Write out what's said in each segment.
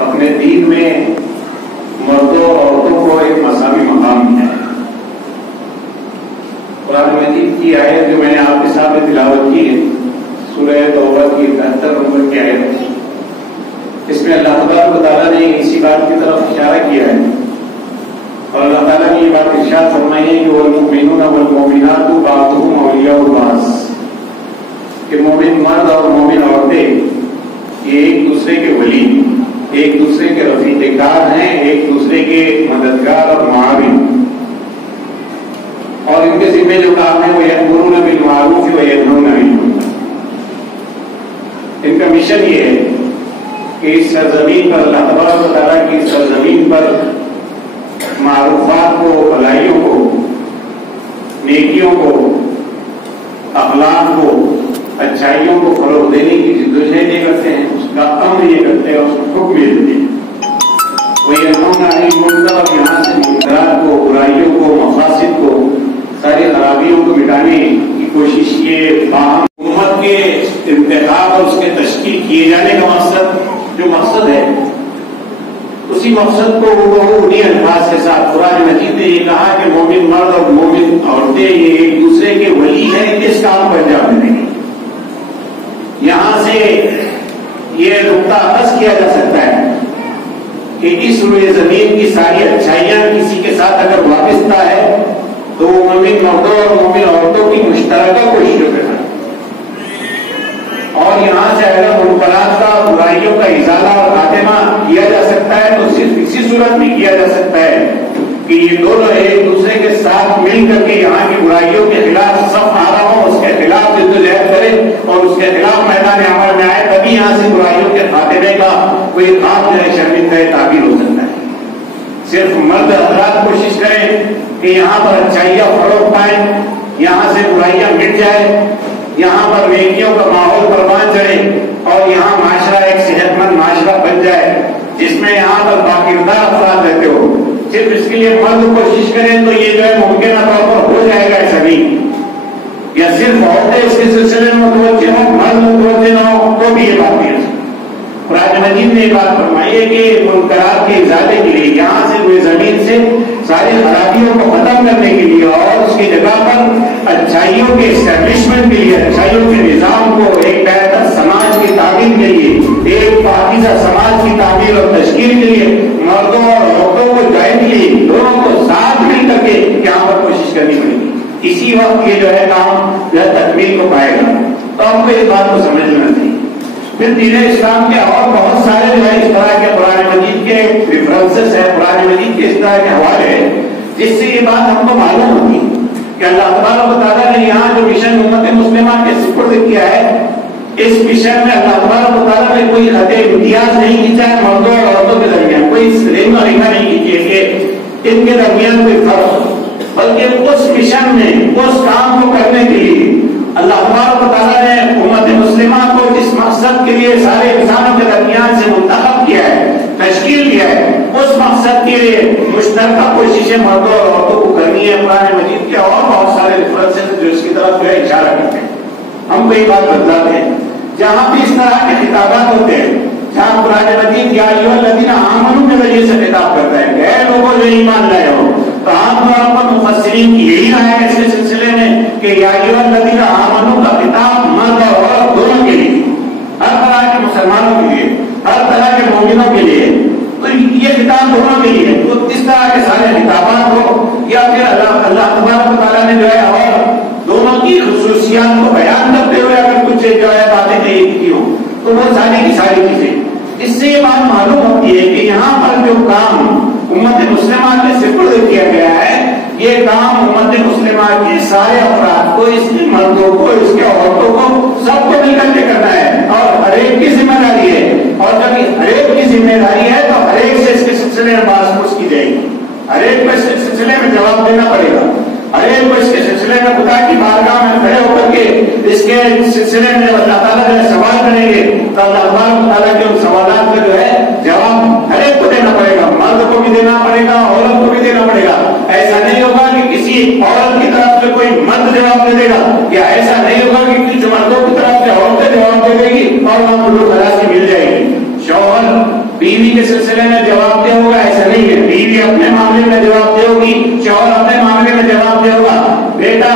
اپنے دین میں مردوں اور عورتوں کو ایک مساوی مقام ہے۔ قرآن مجید کی آیت جو میں نے آپ کے سامنے تلاوت کی ہے، سورہ توبہ کی 73 نمبر کی آیت، اس میں اللہ تبارک و تعالیٰ نے اسی بات کی طرف اشارہ کیا ہے، اور اللہ تعالیٰ نے یہ بات ارشاد فرمائی ہے کہ والمؤمنون والمؤمنات بعضهم اولیاء بعض، کہ مومن مرد اور مومن عورتیں یہ ایک دوسرے کے ولی، ایک دوسرے کے رفیق کار ہیں، ایک دوسرے کے مددگار اور معاون، اور ان کے ذمہ جو کام ہے وہ یأمرون بالمعروف وینہون عن المنکر۔ ان کا مشن یہ ہے کہ اس سرزمین پر، اللہ تبارک و تعالیٰ کی سرزمین پر معروفات کو، بھلائیوں کو، نیکیوں کو، اخلاق کو، اچھائیوں کو فروغ دینے کی جدوجہد یہ کرتے ہیں، اس کا امر یہ کرتے ہیں، اس کو حکم یہ دیتے ہیں۔ وینہون عن المنکر، اور یہاں سے منکرات کو، برائیوں کو، مفاسد کو، ساری خرابیوں کو مٹانے کی کوشش یہ باہم امت کے انتخاب اور اس کے تشکیل کیے جانے کا مقصد جو مقصد ہے، اسی مقصد کو وہ انہیں الفاظ کے ساتھ قرآن مجید نے یہ کہا کہ مومن مرد اور مومن عورتیں یہ ایک دوسرے کے ولی ہیں اس کام کو انجام دینے کے۔ یہاں سے یہ نقطہ عرض کیا جا سکتا ہے کہ اس روئے زمین کی ساری اچھائیاں کسی کے ساتھ اگر وابستہ ہے تو وہ مومن مردوں اور مومن عورتوں کی مشترکہ کوششوں کے ساتھ، اور یہاں سے اگر منکرات کا، برائیوں کا ازالہ اور خاتمہ کیا جا سکتا ہے تو صرف اسی صورت میں کیا جا سکتا ہے کہ یہ دونوں ایک دوسرے کے ساتھ مل کر کے یہاں کی برائیوں کے خلاف صف آرا ہو، اس کے خلاف جدوجہد کرے اور اس کے خلاف میدان عمل میں آئے، تبھی یہاں سے برائیوں کے خاتمے کا کوئی کام جو ہے شرمندہ تعبیر ہو سکتا ہے۔ صرف مرد حضرات کوشش کریں کہ یہاں پر اچھائیاں فروغ پائیں، یہاں سے برائیاں مٹ جائے، یہاں پر نیکیوں کا ماحول پروان چڑھے، اور یہاں معاشرہ ایک صحت مند معاشرہ بن جائے جس میں یہاں پر باکردار افراد رہتے ہو۔ صرف اس کے لیے مرد کوشش کریں تو یہ جو ہے ممکنہ طور پر ہو جائے گا ایسا نہیں، یا صرف عورتیں اس کے سلسلے میں متوجہ ہوں، مرد متوجہ نہ ہو تو بھی یہ بات نہیں ہے۔ قرآن مجید نے یہ بات فرمائی ہے کہ منکرات کے ازالے کے لیے، یہاں سے ہوئے زمین سے ساری خرابیوں کو ختم کرنے کے لیے اور اس کی جگہ پر اچھائیوں کے اسٹیبلشمنٹ کے لیے، اچھائیوں کے نظام کو، ایک بہتر سماج کی تعمیر کے لیے، ایک پاکیزہ سماج کی تعمیر اور تشکیل کے لیے مردوں اور عورتوں کو جوائنٹلی، دونوں کو ساتھ مل کر کے یہاں پر کوشش کرنی پڑے گی۔ اسی وقت یہ جو ہے کام جو ہے تکمیل کو پائے گا۔ تو ہم کو اس بات کو سمجھنا چاہیے۔ پھر دین اسلام کے اور بہت سارے جو ہے اس طرح کے قرآن مجید کے ریفرنسز ہیں، قرآن مجید کے اس طرح کے حوالے ہیں جس سے یہ بات ہم کو معلوم ہوگی کہ اللہ تبارک و تعالیٰ نے یہاں جو مشن امت مسلمہ کے سپرد کیا ہے، اس مشن میں اللہ تبارک و تعالیٰ نے کوئی خط امتیاز نہیں کھینچا ہے مردوں اور عورتوں کے درمیان، کوئی ریخا نہیں کھینچی ہے کہ ان کے درمیان کوئی فرق، بلکہ اس مشن میں اس کام کو کرنے کے لیے اللہ تبارک و تعالیٰ نے امت مسلمہ کو جس مقصد کے لیے سارے انسانوں کے درمیان سے منتخب کیا ہے، تشکیل کیا ہے، اس مقصد کے لیے مشترکہ کوششیں مردوں اور عورتوں کو کرنی ہے۔ قرآن مجید کے اور بہت سارے ریفرنسز جو اس کی طرف جو ہے اشارہ کرتے ہیں، ہم کو یہ بات بتلاتے ہیں جہاں بھی اس طرح کے خطابات ہوتے ہیں، جہاں قرآن مجید یا ایھا الذین آمنوا کے ذریعے سے خطاب کرتا ہے کہ اے لوگوں جو ایمان لائے ہو، تو عام طور پر مفسرین کی یہی رائے ہے اس کے سلسلے میں کہ یا ایھا الذین آمنوا کا خطاب مرد اور عورت دونوں کے لیے، ہر طرح کے مسلمانوں کے لیے، ہر طرح کے مومنوں کے لیے، تو یہ خطاب دونوں کے لیے۔ تو اس طرح کے سارے خطابات ہو یا پھر اللہ تبارک و تعالیٰ نے جو ہے اور دونوں کی خصوصیات کو بیان کرتے ہوئے اگر کچھ جو ہے باتیں کہی کی ہو تو وہ ساری کی ساری چیزیں، اس سے یہ بات معلوم ہوتی ہے کہ یہاں پر جو کام امت مسلمہ کے سپرد کیا گیا ہے، یہ کام امت مسلمہ کے سارے افراد کو، اس کے مردوں کو، اس کے عورتوں کو، سب کو مل کر کے کرنا ہے، اور ہر ایک کی ذمہ داری ہے۔ اور جب ہر ایک کی ذمہ داری ہے تو ہر ایک سے اس کے سلسلے میں بات پوچھ کی جائے گی، ہر ایک کو اس کے سلسلے میں جواب دینا پڑے گا، ہر ایک کو اس کے سلسلے میں خدا کی بارگاہ میں کھڑے ہو کر کے اس کے سلسلے میں اللہ تعالیٰ جو ہے سوال کریں گے تو اللہ تعالیٰ کے ان سوالات کا جو ہے جواب ہر ایک کو دینا پڑے گا، مرد کو بھی دینا پڑے گا، عورت کو بھی دینا پڑے گا۔ ایسا نہیں ہوگا کہ کسی ایک عورت کی طرف سے کوئی مرد جواب دے دے گا، یا ایسا نہیں ہوگا کہ کچھ مردوں کی طرف سے عورتیں جواب دے دے گی اور وہاں پر خلاصی مل جائے گی. شوہر بیوی کے سلسلے میں جواب دے ہوگا، ایسا نہیں ہے. بیوی اپنے معاملے میں جواب دے ہوگی، شوہر اپنے معاملے میں جواب دے ہوگا. بیٹا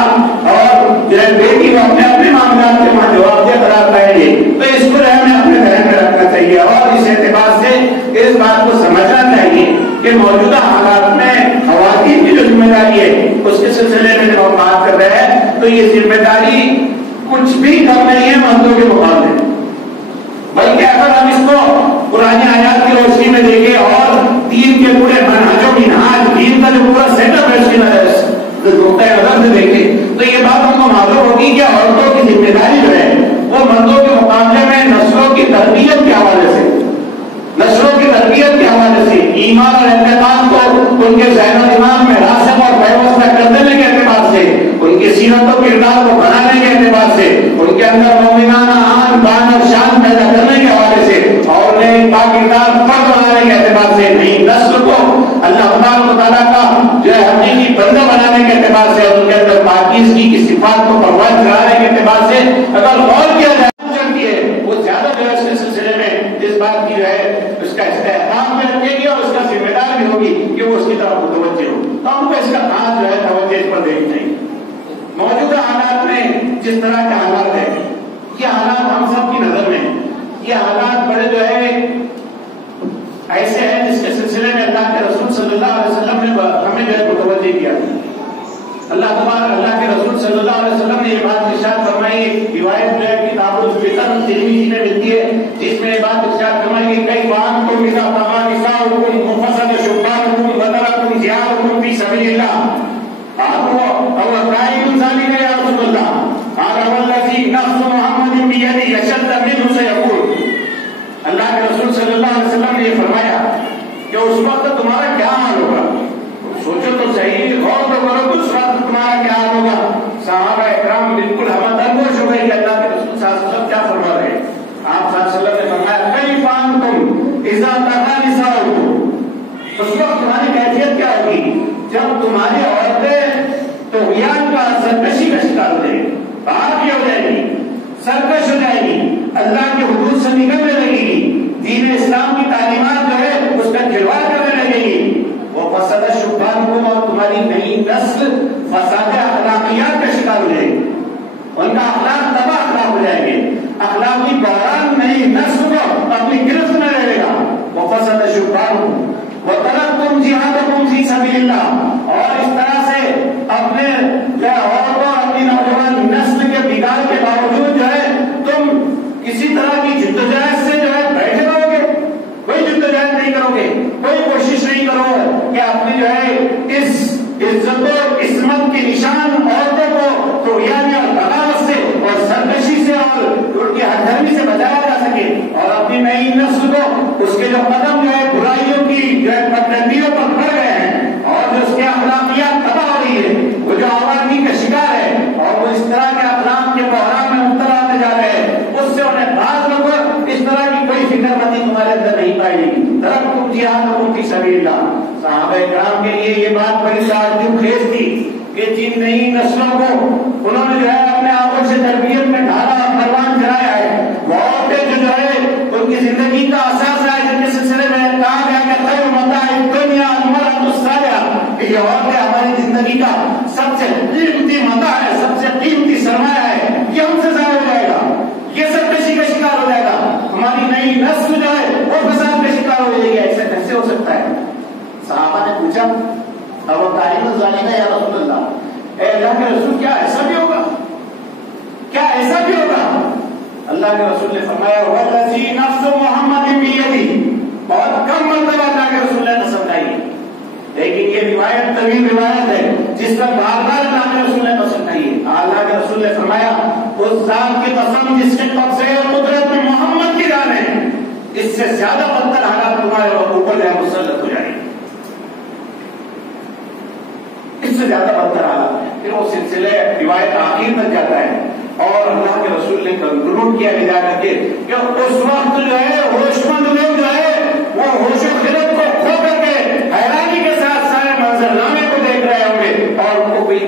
اور بیٹی کو اپنے اپنے معاملات کے وہاں جواب دے قرار پائیں گے. تو اس کو ہمیں اپنے ذہن میں رکھنا چاہیے اور اس اعتبار سے اس بات کو سمجھنا چاہیے کہ موجودہ حالات میں خواتین کی جو ذمہ داری ہے اس کے سلسلے میں جب ہم بات کر رہے ہیں تو یہ ذمہ داری کچھ بھی کم نہیں ہے مردوں کے مقابلے، بلکہ اگر ہم اس کو پرانی آیات کی روشنی میں دیکھیں اور دین کے پورے منہجوں منہاج دین کا جو پورا سیٹ اپ ہے اس کی نقطۂ نظر سے دیکھیں تو یہ بات ہم کو معلوم ہوگی کہ عورتوں کی ذمہ داری جو ہے وہ مردوں کے مقابلے میں نسلوں کی تربیت کے حوالے سے، نسلوں کی تربیت کے حوالے سے، ایمان اور اعتقاد کو ان کے ذہن و دماغ میں راسخ اور پیوستہ کر دینے کے اعتبار سے، ان کی سیرت و کردار کو بنانے کے اعتبار سے، ان کے اندر مومنانہ آن بان اور شان پیدا کرنے کے حوالے سے اور انہیں پاکردار فرد بنانے کے اعتبار سے، نئی نسل کو اللہ تعالیٰ کا جو ہے حقیقی بندہ بنانے کے اعتبار سے اور ان کے اندر پاکیزگی کی صفات کو پروان چڑھانے کے اعتبار سے اگر غور کیا جائے وہ زیادہ جو ہے اس کے سلسلے میں جس بات کی جو ہے اس کا استحکام میں رکھے گی اور اس کا ذمہ دار بھی ہوگی کہ وہ اس کی طرف متوجہ ہو. تو ہم کو اس کا خاص جو ہے توجہ اس پر دینی چاہیے. موجودہ حالات میں جس طرح کے حالات ہیں یہ حالات ہم سب کی نظر میں یہ حالات بڑے جو ہے ایسے ہیں جس کے سلسلے میں اللہ کے رسول صلی اللہ علیہ وسلم نے ہمیں جو ہے متوجہ کیا. اللہ کے رسول صلی اللہ علیہ وسلم نے یہ بات ارشاد فرمائی. روایت جو ہے کتاب الفتن ترمذی میں ملتی ہے جس میں یہ بات ارشاد فرمائی کہ کئی بان کو اذا طغى نساؤكم وفسد شبانكم وتركتم زياركم في سبيل الله قالوا قائل ذلك يا رسول الله قال والذي نفس محمد بيده اشد منه سيقول. اللہ کے رسول صلی اللہ علیہ وسلم نے یہ فرمایا کہ اس وقت تمہارا کیا حال ہوگا. سوچو تو صحیح، غور تو کرو کہ اس وقت تمہارا کیا حال ہوگا. صحابہ اکرام بالکل ہمیں درگوش ہو گئی کہ اللہ کے رسول صلی اللہ علیہ وسلم کیا فرما رہے ہیں. آپ صلی اللہ علیہ وسلم نے فرمایا کیف انتم اذا طغى نساؤكم. اس وقت تمہاری کیفیت کیا ہوگی جب تمہاری عورتیں طغیان کا سرکشی کا شکار ہو جائیں گی، باغی ہو جائے گی، سرکش ہو جائے گی، اللہ کے حدود سے نکلنے لگے گی، دین اسلام کی تعلیمات جو ہے اس کا کھلواڑ کرنے لگے گی. وہ فساد شبانکم اور تمہاری نئی نسل فساد اخلاقیات کا شکار ہو جائے گی، ان کا اخلاق تباہ اخلاق ہو جائیں گے، اخلاقی بحران نئی نسل کو اپنی گرفت میں رہے گا. وہ فساد شبانکم وترکتم جہادکم فی سبیل اللہ. اور اس طرح سے اپنے عورتوں اپنی نوجوان نسل کے بگاڑ کے باوجود جو ہے تم کسی طرح کی جدوجہد سے جو ہے بیٹھے رہو گے، کوئی جدوجہد نہیں کرو گے، کوئی کوشش نہیں کرو کہ اپنی جو ہے اس عزت و عصمت کی نشان عورتوں کو طغیان اور بغاوت سے اور سرکشی سے اور ان کی ہر دھرمی سے بچایا جا سکے اور اپنی نئی نسل کو اس کے جو قدم جو ہے برائیوں کی جو ہے بدنیتیوں پر پڑ گئے ہیں اور جو اس کے اخلاقیات تباہ ہو رہی ہے، وہ جو آوارگی کا شکار ہے اور وہ اس طرح کے اخلاق کے بحران میں مبتلا ہوتے جا رہے ہیں، اس سے انہیں بعض لوگوں اس طرح کی کوئی فکر مندی تمہارے اندر نہیں پائی گی. ترکتم جہادکم فی سبیل اللہ. صحابہ کرام کے لیے یہ بات بڑی تعجب خیز تھی کہ جن نئی نسلوں کو انہوں نے جو ہے اپنے آنکھوں سے تربیت میں ڈھالا پروان چڑھایا ہے، وہ عورتیں جو ہے ان کی زندگی کا اثاثہ ہے جن کے سلسلے میں کہا گیا کہ خیر متاع الدنیا المرأة الصالحہ، کہ یہ عورتیں ہماری زندگی کا سب سے قیمتی متاع ہے، سب سے قیمتی سرمایہ ہے، یہ ہم سے ضائع ہو جائے گا، یہ سرکشی کا شکار ہو جائے گا، ہماری نئی نسل جو ہے وہ فساد کا شکار ہو جائے گی. ایسا کیسے ہو سکتا ہے؟ صحابہ نے پوچھا اب قائم ذالک یا رسول اللہ، اے اللہ کے رسول کیا ایسا بھی ہوگا؟ کیا ایسا بھی ہوگا؟ اللہ کے رسول نے فرمایا والذی نفس محمد بیدہ. بہت کم مرتبہ اللہ کے رسول نے قسم کھائی، لیکن یہ روایت طویل روایت ہے جس پر بار بار اللہ کے رسول نے قسم کھائی ہے. اللہ کے رسول نے فرمایا اس ذات کی قسم جس کے قبضے اور قدرت میں محمد کی جان ہے، اس سے زیادہ بدتر حالات تمہارے اوپر جو ہے مسلط ہو جائیں گے، اس سے زیادہ بدتر حالات. پھر وہ سلسلے روایت آخر تک جاتا ہے اور اللہ کے رسول نے کنکلوڈ کیا لے جا کر کے کہ اس وقت جو ہے ہوش مند لوگ جو ہے وہ ہوش و خرد کو کھو کر کے حیرانی کے ساتھ سارے منظرنامے کو دیکھ رہے ہوں گے اور ان کو کوئی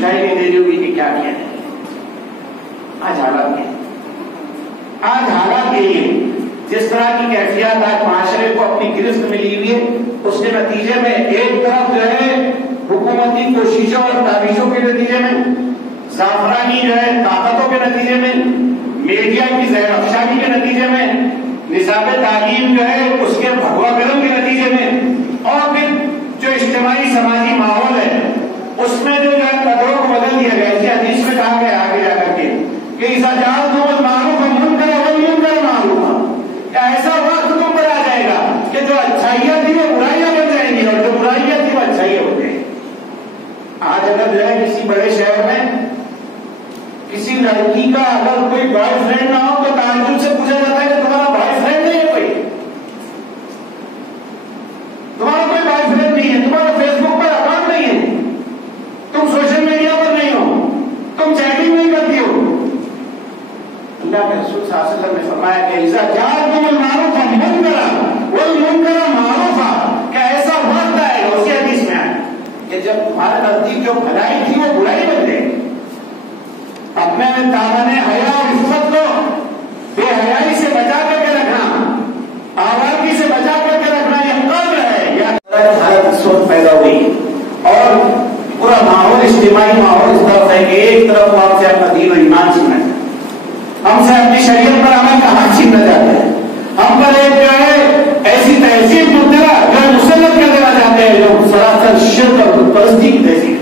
دکھائی نہیں دے رہی ہوگی کہ کیا کیا جائے. آج حالات یہ جس طرح کی کیفیات آج معاشرے کو اپنی گرفت ملی ہوئی ہے، اس کے نتیجے میں ایک طرف جو ہے حکومتی کوششوں اور تاویزوں کے نتیجے میں، زعفرانی جو ہے طاقتوں کے نتیجے میں، میڈیا کی زہر افشانی کے نتیجے میں، نصاب تعلیم جو ہے اس کے بھگوا گرم کے نتیجے میں، اور پھر جو اجتماعی سماجی ماحول ہے اس میں جو ہے قدروں کو بدل دیا گیا. اسی حدیث میں کہا گیا آگے جا کر کے کہ اذا جاءکم المعروف منکر والمنکر معروف، ایسا وقت تم پر آ جائے گا کہ جو اچھائیاں تھی وہ برائیاں بن جائیں گی اور جو برائیاں تھی وہ اچھائیاں ہو جائیں گی. آج اگر جو ہے کسی بڑے شہر میں کسی لڑکی کا اگر کوئی بوائے فرینڈ نہ ہو تو تعجب سے پوچھا جاتا ہے کہ تمہارا بوائے فرینڈ نہیں ہے کوئی، تمہارا کوئی بوائے فرینڈ نہیں ہے، تمہارا فیس بک پر اکاؤنٹ نہیں ہے، تم سوشل میڈیا پر نہیں ہو، تم چیٹنگ نہیں کرتی ہو. اللہ کے رسول صلی اللہ علیہ وسلم نے فرمایا کہ اذا جاءکم المعروف منکرا والمنکر معروفا، کہ ایسا وقت آئے گا، اسی حدیث میں آئے کہ جب تمہارے نزدیک جو بھلائی تھی وہ برائی بن جائے گی. اپنے میں دامن حیا اور عفت کو بے حیائی سے بچا کر کے رکھنا، آوارگی سے بچا کر کے رکھنا، یہ قدر ہے. یہ حالت اس وقت پیدا ہوئی اور پورا ماحول، اجتماعی ماحول اس طرف ہے کہ ایک طرف وہ آپ سے اپنا دین و ایمان چھیننا چاہتے ہیں، ہم سے اپنی شریعت پر عمل کا حق چھیننا چاہتے ہیں، ہم پر ایک جو ہے ایسی تہذیب مبتلا جو مسلط کر دینا چاہتے ہیں جو سراسر شرک اور بت پرستی کی تہذیب.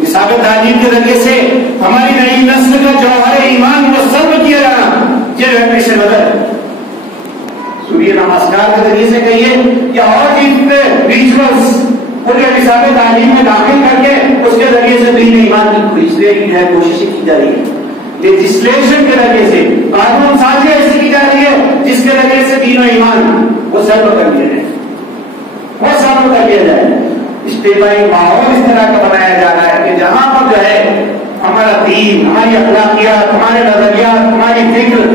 نصاب تعلیم کے ذریعے سے ہماری نئی نسل کا جوہر ایمان کو سلب کیا جانا، یہ پیش نظر ہے. سوریہ نمازگار کے ذریعے سے کہیے یا اور ریچولس پورے نصاب تعلیم میں داخل کر کے اس کے ذریعے سے دین ایمان کی کوششیں کی جا رہی ہے. لیجسلیشن کے ذریعے سے قانون سازی ایسی کی جا رہی ہے جس کے ذریعے سے دین و ایمان وہ سلب کر لیا جائے، وہ سلب کر لیا جائے. اجتماعی ماحول اس طرح کا بنایا جا رہا ہے کہ جہاں پر جو ہے ہمارا دین، ہماری اخلاقیات، ہمارے نظریات، ہماری فکر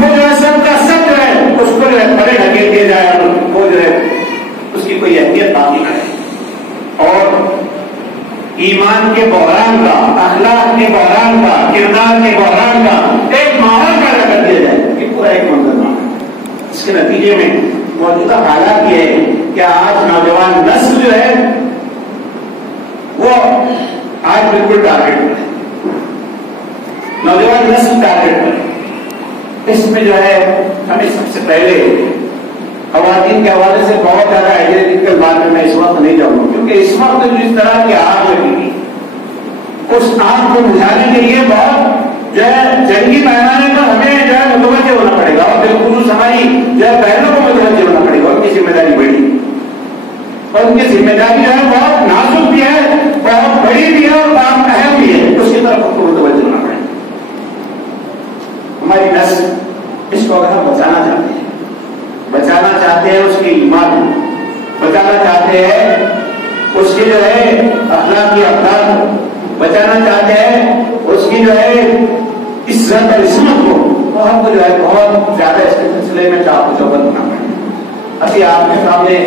وہ جو ہے سب کا سب جو ہے اس کو جو ہے بڑے ڈھکیل دیا جائے اور وہ جو ہے اس کی کوئی اہمیت باقی نہ رہے. اور ایمان کے بحران کا، اخلاق کے بحران کا، کردار کے بحران کا ایک ماحول پیدا کر دیا جائے کہ پورا ایک منظرنامہ. اس کے نتیجے میں موجودہ حالات یہ ہے کہ آج نوجوان نسل جو ہے وہ آج بالکل ٹارگیٹ پر ہے، نوجوان نسل ٹارگیٹ پر ہے. اس میں جو ہے ہمیں سب سے پہلے خواتین کے حوالے سے بہت زیادہ آئیڈیالوجیکل بات میں اس وقت نہیں جاؤں گا، کیونکہ اس وقت جس طرح کی آگ لگی گی اس آگ کو بجھانے کے لیے بہت جو ہے جنگی پیمانے پر ہمیں جو ہے متوجہ ہونا پڑے گا اور بالخصوص ہماری جو ہے بہنوں کو متوجہ ہونا پڑے گا. ان کی ذمہ داری بڑی اور ان کی ذمہ داری جو ہے بہت نازک بھی ہے، بہت بڑی بھی ہے اور بہت اہم بھی ہے. اس کی طرف ہم کو متوجہ ہونا پڑے گا. ہماری نسل اس کو اگر ہم بچانا چاہتے ہیں اس کی ایمان، بچانا چاہتے ہیں اس کی جو ہے اخلاقی اقدار، بچانا چاہتے ہیں اس کی جو ہے عزت اور عصمت کو، تو ہم کو جو ہے بہت زیادہ اس کے سلسلے میں چاق و چوبند ہونا پڑے. ابھی آپ کے سامنے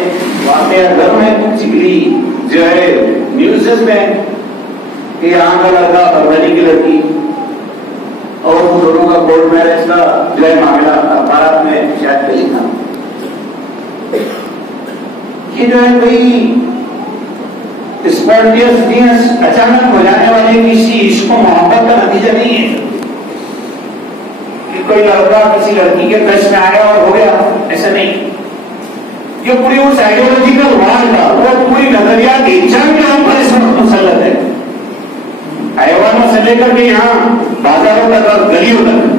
واقعہ گھر میں چکلی جو ہے نیوزز میں کہ یہاں کا لڑکا برولی کی لڑکی اور ان دونوں کا کورٹ میرج کا جو ہے معاملہ اخبارات میں شاید کہیں تھا. یہ جو ہے کوئی اسپونٹیس اچانک ہو جانے والے کسی عشق و محبت کا نتیجہ نہیں ہے کہ کوئی لڑکا کسی لڑکی کے ٹچ میں آیا اور ہو گیا، ایسا نہیں. یہ پوری اس آئیڈیالوجیکل وار کا، وہ پوری نظریاتی جنگ کے ہم پر اس وقت مسلط ہے. ایوانوں سے لے کر کے یہاں بازاروں تک اور گلیوں تک،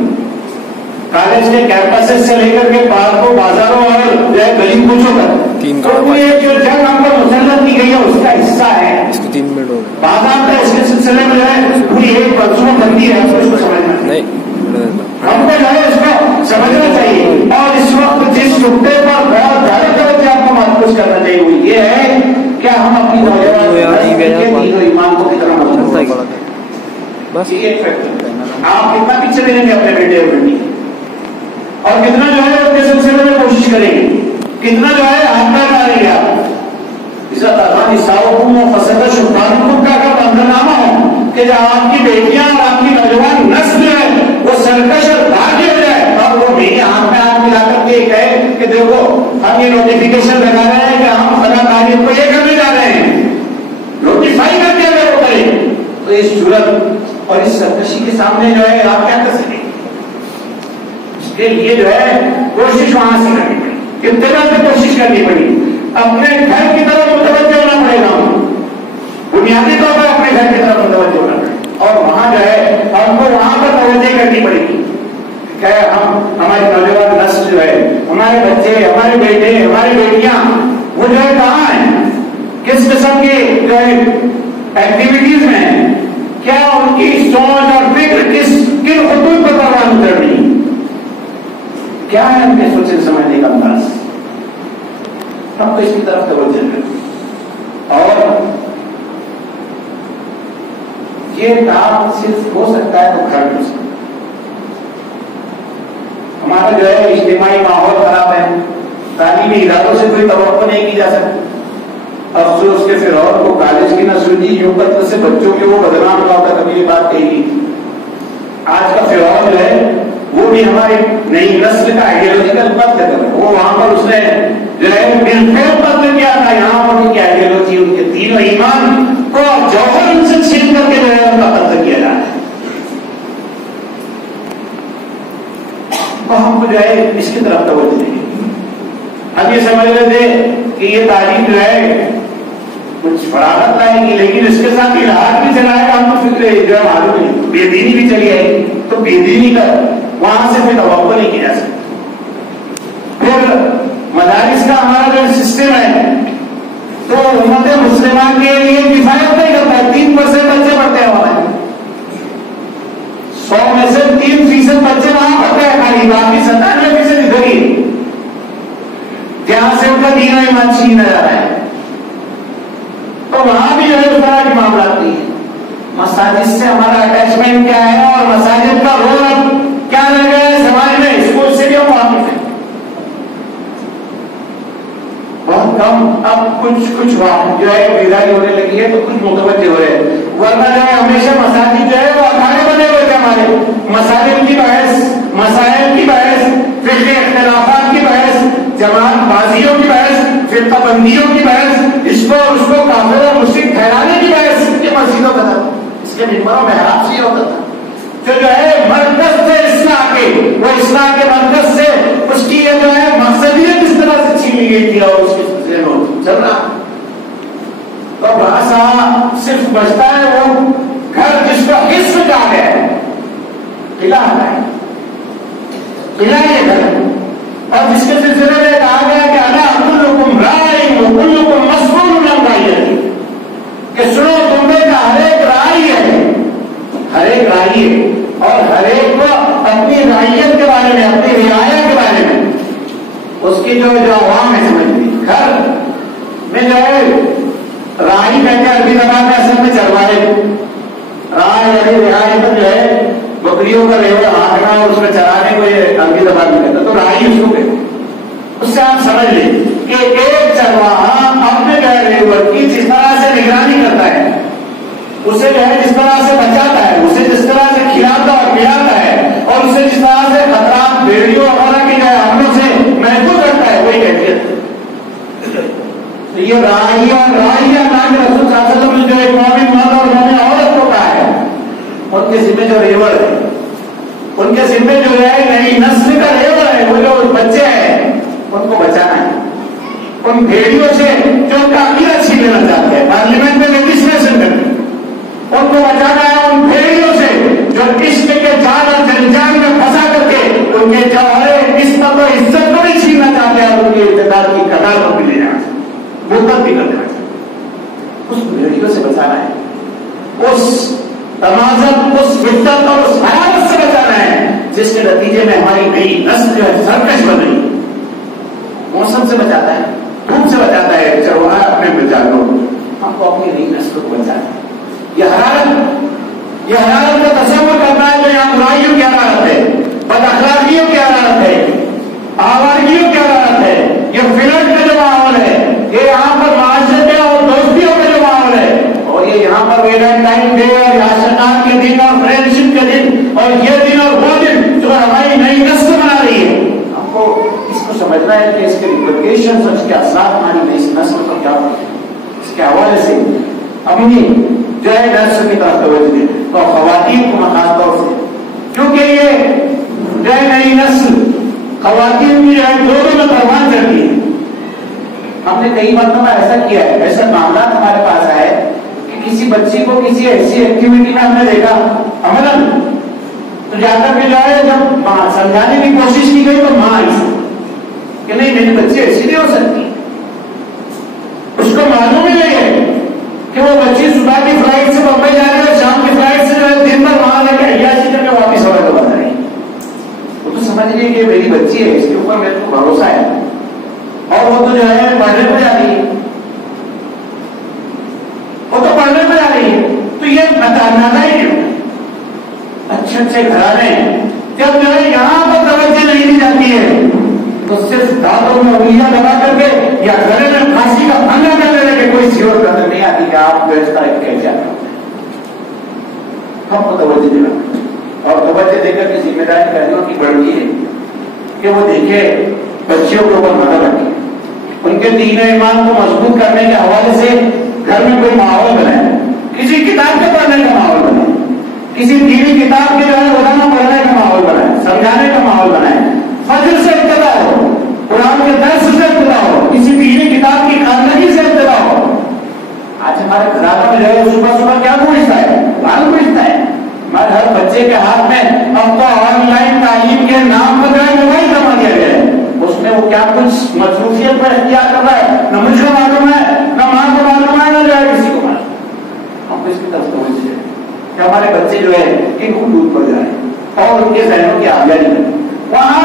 کالج کے کیمپسز سے لے کر کے پارکوں، بازاروں اور جو ہے گلی کوچوں تک، پوری جو جنگ ہم پر مسلط کی گئی ہے اس کا حصہ ہے. بازار کا اس کے سلسلے میں جو ہے پوری ایک منصوبہ بندی ہے، اس کو سمجھنا چاہیے. ہم کو جو ہے اس کو سمجھنا چاہیے اور اس وقت جس نقطے پر بہت زیادہ توجہ آپ کو محفوظ کرنا چاہیے وہ یہ ہے کہ ہم اپنی نوجوان ایمان کو کتنا مضبوط کریں. آپ کتنا پیچھے دیں گے اپنے بیٹے اور بیٹی اور کتنا جو ہے ان کے سلسلے میں کوشش کریں گے، کتنا جو ہے ہاتھ پیر ڈالیں گے. آپ عزت آسانی ساؤ فسد شبان کا اگر منظرنامہ ہو کہ جب آپ کی بیٹیاں اور آپ کی نوجوان نسل ہے وہ سرکش اور بھاگی ہو جائے اور وہ میری آنکھ میں آنکھ ملا کر کے کہے کہ دیکھو ہم یہ نوٹیفیکیشن لگا رہے ہیں کہ ہم فلاں تاریخ کو یہ کرنے جا رہے ہیں، نوٹیفائی کر دیا وہ کریں، تو اس جرات اور اس سرکشی کے سامنے جو ہے آپ کیا کر سکیں؟ اس کے لیے جو ہے کوشش وہاں سے کرنی پڑی، ابتدا سے کوشش کرنی پڑی، اپنے گھر کی طرف متوجہ ہونا پڑے گا، بنیادی طور پر اپنے گھر کی طرف متوجہ ہونا پڑے گا، اور وہاں جو ہے ہم کو وہاں پر توجہ کرنی پڑے گی کہ ہماری نوجوان نسل جو ہے، ہمارے بچے، ہمارے بیٹے، ہماری بیٹیاں وہ جو ہے کہاں ہیں، کس قسم کی جو ہے ایکٹیویٹیز میں ہیں، کیا ان کی سوچ اور فکر کن خطوط پر پروان کر رہی، کیا ہے ان کے سوچنے سمجھنے کا انداز، ہم تو اس کی طرف توجہ کریں۔ اور یہ کام صرف ہو سکتا ہے تو گھر میں، ہمارا جو ہے اجتماعی ماحول خراب ہے، تعلیمی اداروں سے کوئی توقع نہیں کی جا سکتی، افسوس کے فرعون کو کالج کی نہ سنی، یوں قتل سے بچوں کے وہ بدنام ہوا تھا، کبھی یہ بات کہی گئی۔ آج کا فرعون جو ہے وہ بھی ہماری نئی نسل کا آئیڈیالوجیکل قتل کر رہا ہے، وہ وہاں پر اس نے جو ہے بالفعل قتل کیا تھا، یہاں پر ان کی آئیڈیالوجی، ان کے دین و ایمان کو جوہر ان سے چھین کر کے جو ہے ان کا قتل کیا جا رہا ہے۔ تو ہم کو جو ہے اس کی طرف توجہ دیں، ہم یہ سمجھ رہے تھے کہ یہ تعلیم جو ہے کچھ فراغت لائے گی، لیکن اس کے ساتھ الہاد بھی چلائے گا، ہم کو فکر جو ہے معلوم نہیں، بے دینی بھی چلی آئے گی، تو بے دینی کا وہاں سے کوئی توقع نہیں کی جا سکتی۔ پھر مدارس کا ہمارا جو سسٹم ہے تو امت مسلمہ کے لیے کفایت نہیں کرتا ہے، 3% بچے پڑھتے ہیں وہاں، 100 میں سے 3% بچے وہاں پڑھتے ہیں خالی، باقی 97% ادھر ہی، جہاں سے ان کا دین و ایمان چھینا جا رہا ہے۔ تو وہاں بھی جو ہے اس طرح کے معاملات نہیں ہے۔ مساجد سے ہمارا اٹیچمنٹ کیا ہے اور مساجد کا رول کیا رہ گیا ہے سماج میں، اسکول سے بھی ہم واقف ہیں، بہت کم، اب کچھ جو ہے بیداری ہونے لگی ہے تو کچھ متوجہ ہو رہے ہیں، ورنہ جو ہے ہمیشہ مساجد جو ہے وہ اکھاڑے بنے ہوئے تھے ہمارے، مسائل کی بحث، فقہی اختلافات کی بحث، جماعت بازیوں کی بحث، فرقہ بندیوں کی بحث، اس کو کافر اور مشرک ٹھہرانے کی بحث کے مسجدوں کا تھا، اس کے ممبروں میں حرام سے ہوتا تھا، جو ہے مرکز سے اصلاح کے، وہ اصلاح کے مرکز سے اس کی جو ہے مقصدیت اس طرح سے چھین لی گئی تھی اور اس کے سلسلے میں چل رہا، تو بھاشا صرف بچتا ہے وہ گھر جس کا حصہ کیا ہے، قلعہ ہے، قلعہ یہ گھر ہے، اور جس کے سلسلے میں کہا گیا کہ انا کلکم راعٍ وکلکم مسئول عن رعیتہ، کہ سنو تم میں کا ہر ایک راعی ہے، اور ہر ایک کو اپنی رعیت کے بارے میں، اپنی رعایا کے بارے میں اس کی جو عوام ہے سمجھتی، گھر میں جو ہے راعی کہتے ہیں عربی زبان میں اصل میں چروائے، رعایت جو ہے بکریوں کا ریوڑ ہانکنا اور اس میں چرانے کو یہ عربی زبان میں کہتا، تو راعی اس کو کہتے، اس سے آپ سمجھ لیں کہ ایک چرواہا اپنے ریوڑ کی جس طرح سے نگرانی کرتا ہے، اسے جو ہے جس طرح سے بچاتا ہے، اسے جس طرح سے کھلاتا اور پلاتا ہے، اور اسے جس طرح سے خطرات بھیڑیوں وغیرہ کی جو ہے حملوں سے محفوظ رکھتا ہے، وہی کیفیت ہے۔ تو یہ راعی اور راعیہ اللہ کے رسول صلی اللہ علیہ وسلم نے جو ایک مومن مرد اور مومن عورت کو کہا ہے، ان کے ذمہ جو ریوڑ ہے، ان کے ذمہ جو ہے نئی نسل کا ریوڑ ہے، وہ جو بچے ہیں ان کو بچانا ہے، ان بھیڑیوں سے جو ان کا عقیدہ چھین لینا چاہتے ہیں، پارلیمنٹ میں لیجسلیشن کرتے ہیں، ان کو بچانا ہے ان بھیڑیوں سے جو عشق کے جال اور جنجال میں پھنسا کر کے ان کے جوہر عصمت و عزت کو بھی چھیننا چاہتے ہیں اور ان کے اقتدار کی قطار کو بھی لے جانا چاہتے ہیں، مرتد بھی کر دینا چاہتے ہیں، اس بھیڑیوں سے بچانا ہے، اس تمازن، اس فطرت اور اس حیات سے بچانا ہے جس کے نتیجے میں ہماری نئی نسل جو ہے سرکش بن رہی ہے، موسم سے بچاتا ہے، دھوپ سے بچاتا ہے، چرواہا اپنے جانوروں، ہم کو اپنی نئی نسل کو بچانا ہے۔ یہ حرارت کا تصور کرنا ہے تو یہاں برائیوں کی حرارت ہے، بد اخلاقیوں کی حرارت ہے، آوارگیوں کی حرارت ہے، یہ فلٹ کا جو ماحول ہے، یہ یہاں پر معاشرے اور دوستیوں کا جو ماحول ہے، اور یہ یہاں پر ویلنٹائن ڈے اور اور یہ دن اور وہ دن جو ہماری نئی نسل بنا رہی ہے، ہم کو اس کو سمجھنا ہے کہ اس کے ریپلیکیشنز اور اس کے اثرات ہماری نئی نسل پر کیا ہوتے ہیں۔ اس کے حوالے سے اپنی جو ہے نسل کی طرف توجہ دیں، تو خواتین کو خاص طور سے، کیونکہ یہ جو ہے نئی نسل خواتین کی جو ہے دونوں میں قربان کرتی ہے۔ ہم نے کئی مرتبہ ایسا کیا ہے، ایسے معاملات ہمارے پاس آئے کہ کسی بچی کو کسی ایسی ایکٹیویٹی میں ہم نے دیکھا عملاً، تو جا کر کے جو ہے جب سمجھانے کی کوشش کی گئی تو ماں آئی کہ نہیں میری بچی ایسی نہیں ہو سکتی۔ اس کو معلوم ہی نہیں ہے کہ وہ بچی صبح کی فلائٹ سے بمبئی جا رہی ہے، شام کی فلائٹ سے جو ہے دن بھر وہاں لے کے عیاشی کر کے واپس ہو رہے بتا رہی ہے۔ وہ تو سمجھ رہی ہے کہ میری بچی ہے، اس کے اوپر میرے کو بھروسہ ہے، اور وہ تو جو ہے پڑھنے کو جا رہی ہے، وہ تو پڑھنے کو جا رہی ہے۔ تو یہ بتانا ہی کیوں؟ اچھے گھرانے جب جو ہے یہاں پر توجہ نہیں دی جاتی ہے تو صرف دانتوں میں انگلیاں دبا کر کے یا گلے میں پھانسی کا پھندا کر دینے کے کوئی سیور قدر نہیں آتی کہ آپ جو اس طرح کیسے آتے ہیں۔ ہم کو توجہ دینا اور توجہ دے کر کے ذمہ داری گھروں کی بڑھتی ہے کہ وہ دیکھے بچیوں کے اوپر نظر رکھے، ان کے دین ایمان کو مضبوط کرنے کے حوالے سے گھر میں کوئی ماحول بنائے، کسی کتاب کے پڑھنے کا ماحول بنائے، کسی دینی کتاب کے جو ہے روزانہ پڑھنے کا ماحول بنائے، سمجھانے کا ماحول بنائے، فجر سے ابتدا ہو، قرآن کے درس سے ابتدا ہو، کسی دینی کتاب کی خواندگی سے ابتدا ہو۔ آج ہمارے گھرانوں میں جو ہے صبح صبح کیا گونجتا ہے؟ قرآن گونجتا ہے۔ ہمارے ہر بچے کے ہاتھ میں اب تو آن لائن تعلیم کے نام پر جو ہے موبائل کروا دیا گیا ہے، اس میں وہ کیا کچھ مصروفیت پر اختیار کر رہا ہے، نہ مجھ کو معلوم ہے، نہ ماں کو معلوم ہے، نہ جو ہے کسی کو معلوم۔ ہم کو اس کی طرف توجہ دیں کہ ہمارے بچے جو ہے ان کو دودھ پڑ جائیں اور ان کے ذہنوں کی آزادی کریں، وہاں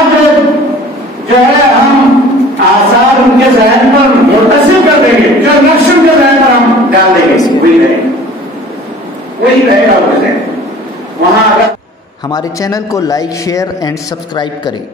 جو ہے ہم آثار ان کے ذہن پر منتشر کر دیں گے، جو نقش ان کے ذہن پر ہم ڈال دیں گے وہی رہے گا وہ ذہن۔ وہاں اگر ہمارے چینل کو لائک، شیئر اینڈ سبسکرائب کریں۔